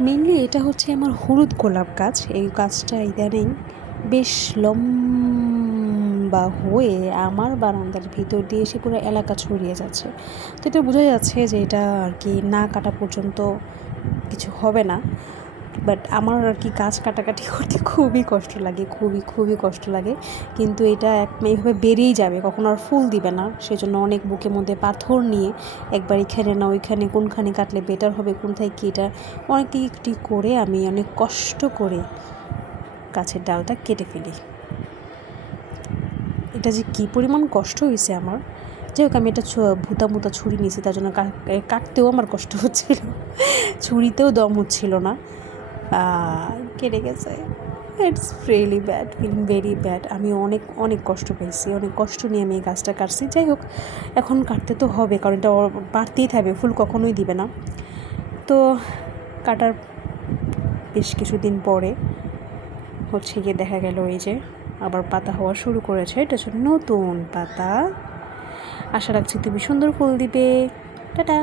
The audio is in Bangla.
মেনলি এটা হচ্ছে আমার হলুদ গোলাপ গাছ। এই গাছটা ইদানিং বেশ লম্বা হয়ে আমার বারান্দার ভিতর দিয়ে এসে পুরো এলাকা ছড়িয়ে যাচ্ছে। তো এটা বোঝা যাচ্ছে যে এটা আর কি না কাটা পর্যন্ত কিছু হবে না। বাট আমার আর কি গাছ কাটাকাটি করতে খুবই কষ্ট লাগে, খুবই কষ্ট লাগে। কিন্তু এটা এইভাবে বেরিয়েই যাবে, কখনো আর ফুল দিবে না। সেজন্য অনেক বুকের মধ্যে পাথর নিয়ে একবার এখানে না ওইখানে কোনখানে কাটলে বেটার হবে, কোনথায় কী, এটা অনেক একটি করে আমি অনেক কষ্ট করে গাছের ডালটা কেটে ফেলি। এটা যে কী পরিমাণ কষ্ট হয়েছে আমার, যাই হোক আমি একটা ভূতা ছুরি নিয়েছি, তার জন্য কাটতেও আমার কষ্ট হচ্ছিল, ছুরিতেও দম হচ্ছিল না, কেটে গেছে। It's really bad, feeling very bad. আমি অনেক কষ্ট পেয়েছি, অনেক কষ্ট নিয়ে আমি এই গাছটা কাটছি। যাই হোক, এখন কাটতে তো হবে, কারণ এটা বাড়তেই থাকবে, ফুল কখনোই দিবে না। তো কাটার বেশ কিছুদিন পরে হচ্ছে গিয়ে দেখা গেল এই যে আবার পাতা হওয়া শুরু করেছে। এটা হচ্ছে নতুন পাতা। আশা রাখছি তুমি সুন্দর ফুল দিবে। টাটা।